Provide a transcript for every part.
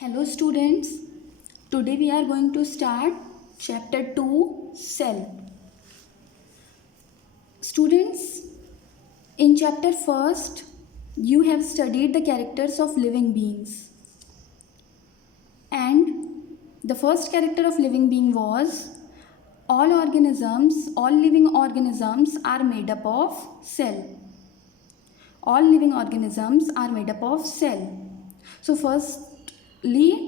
Hello students, today we are going to start chapter 2 Cell. Students, in chapter 1st you have studied the characters of living beings, and the first character of living being was all living organisms are made up of cell. All living organisms are made up of cell. So firstly,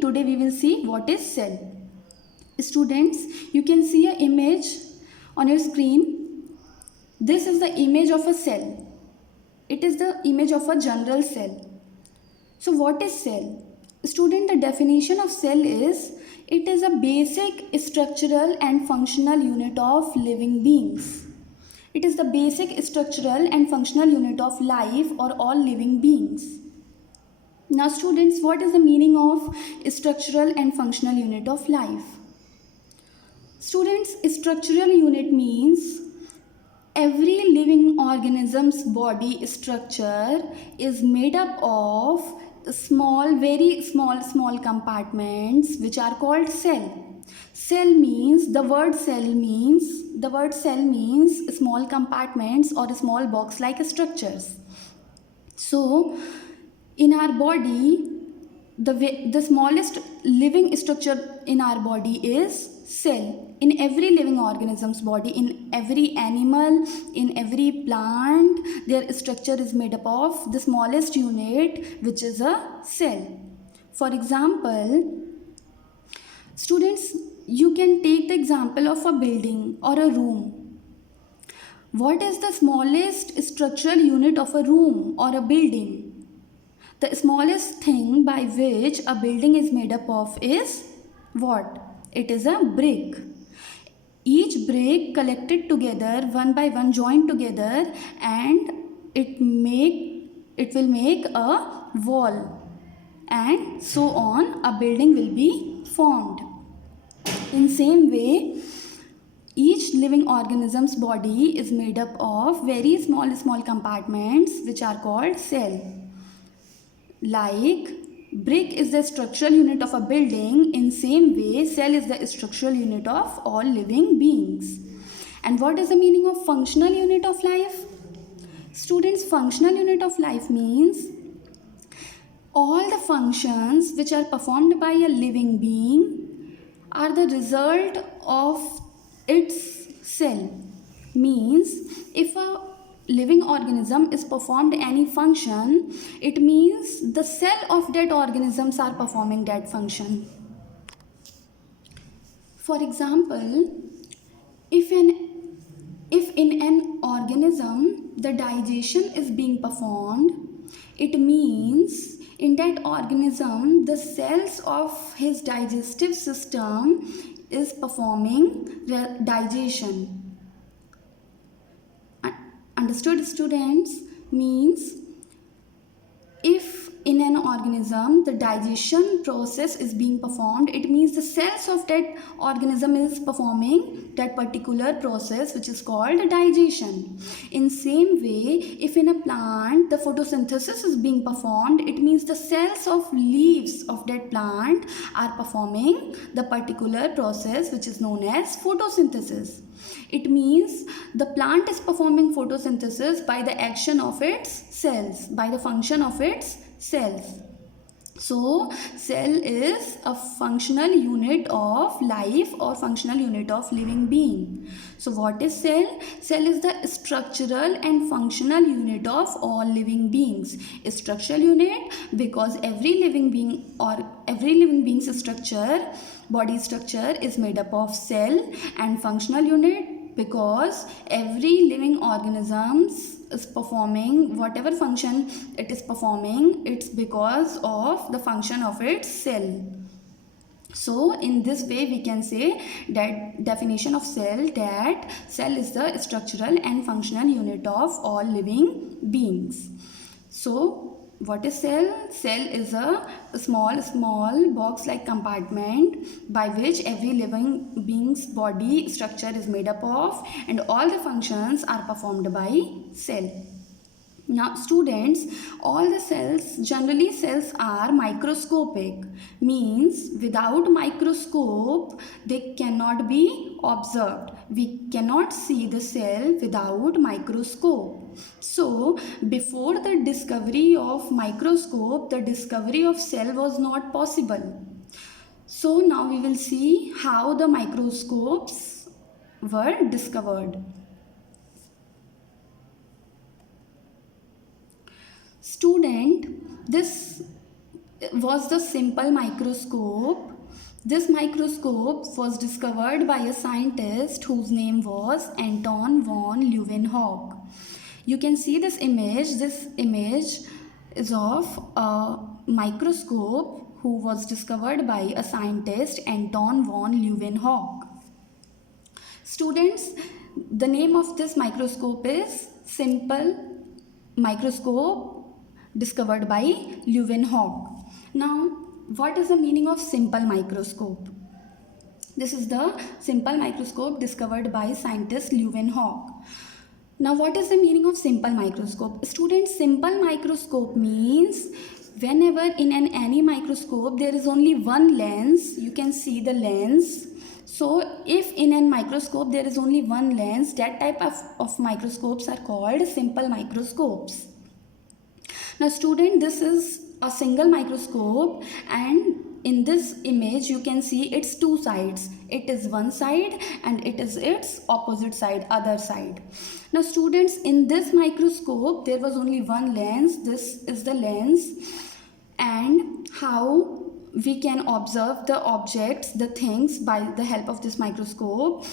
today we will see what is cell. Students, you can see an image on your screen. This is the image of a cell. It is the image of a general cell. So what is cell? Student, the definition of cell is it is a basic structural and functional unit of living beings. It is the basic structural and functional unit of life or all living beings. Now students, what is the meaning of structural and functional unit of life? Students, structural unit means every living organism's body structure is made up of very small compartments which are called cell. The word cell means small compartments or small box like structures. So in our body, the smallest living structure in our body is cell. In every living organism's body, in every animal, in every plant, their structure is made up of the smallest unit, which is a cell. For example, students, you can take the example of a building or a room. What is the smallest structural unit of a room or a building? The smallest thing by which a building is made up of is what? It is a brick. Each brick collected together, one by one joined together, and it will make a wall, and so on a building will be formed. In same way, each living organism's body is made up of very small compartments which are called cell. Like brick is the structural unit of a building, in same way cell is the structural unit of all living beings. And what is the meaning of functional unit of life? Students, functional unit of life means all the functions which are performed by a living being are the result of its cell. Means if a living organism is performed any function, it means the cell of that organisms are performing that function. For example, if in an organism the digestion is being performed, it means in that organism the cells of his digestive system is performing digestion. Understood, students? Means if in an organism the digestion process is being performed, it means the cells of that organism is performing that particular process which is called digestion. In same way, if in a plant the photosynthesis is being performed, it means the cells of leaves of that plant are performing the particular process which is known as photosynthesis. It means the plant is performing photosynthesis by the action of its cells, by the function of its cells. So, cell is a functional unit of life or functional unit of living being. So, what is cell? Cell is the structural and functional unit of all living beings. A structural unit because every living being's structure, body structure is made up of cell, and functional unit because every living organisms is performing whatever function it is performing, it's because of the function of its cell. So in this way we can say that definition of cell, that cell is the structural and functional unit of all living beings. So what is cell? Cell is a small box like compartment by which every living being's body structure is made up of, and all the functions are performed by cell. Now students, all the cells, generally cells are microscopic, means without microscope they cannot be observed. We cannot see the cell without microscope. So before the discovery of microscope, the discovery of cell was not possible. So now we will see how the microscopes were discovered. Student, this was the simple microscope. This microscope was discovered by a scientist whose name was Anton von Leeuwenhoek. You can see this image. This image is of a microscope who was discovered by a scientist, Anton von Leeuwenhoek. Students, the name of this microscope is simple microscope discovered by Leeuwenhoek. Now, what is the meaning of simple microscope? This is the simple microscope discovered by scientist Leeuwenhoek. Now, what is the meaning of simple microscope? Students, simple microscope means whenever in any microscope there is only one lens, you can see the lens. So if in a microscope there is only one lens, that type of microscopes are called simple microscopes. Now student, this is a single microscope, and in this image you can see its two sides. It is one side and it is its opposite side, other side. Now students, in this microscope there was only one lens. This is the lens, and how we can observe the objects, the things, by the help of this microscope.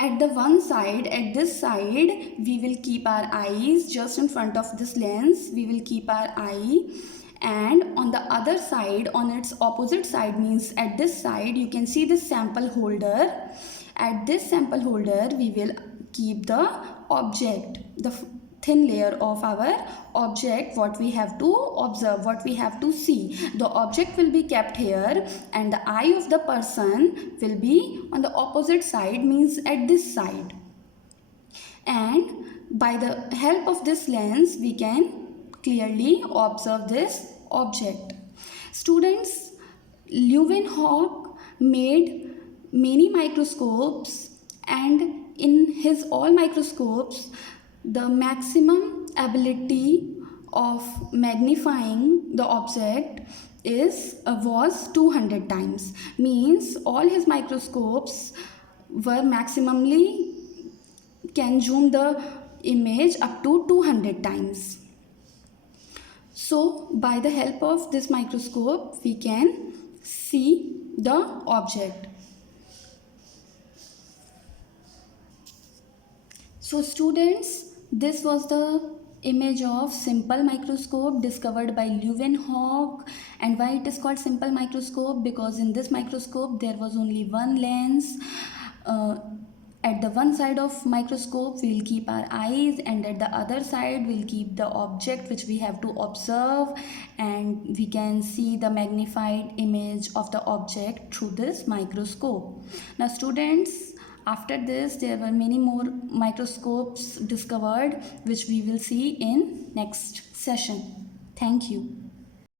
At the one side, at this side, we will keep our eyes just in front of this lens. We will keep our eye, and on the other side, on its opposite side, means at this side, you can see this sample holder. At this sample holder, we will keep the object, the thin layer of our object, what we have to observe, what we have to see. The object will be kept here, and the eye of the person will be on the opposite side, means at this side. And by the help of this lens, we can clearly observe this object. Students, Leeuwenhoek made many microscopes, and in his all microscopes, the maximum ability of magnifying the object was 200 times. Means all his microscopes were maximally can zoom the image up to 200 times. So by the help of this microscope, we can see the object. So students, this was the image of simple microscope discovered by Leeuwenhoek. And why it is called simple microscope? Because in this microscope there was only one lens. At the one side of microscope we will keep our eyes, and at the other side we will keep the object which we have to observe, and we can see the magnified image of the object through this microscope. Now students, after this there were many more microscopes discovered, which we will see in next session. Thank you.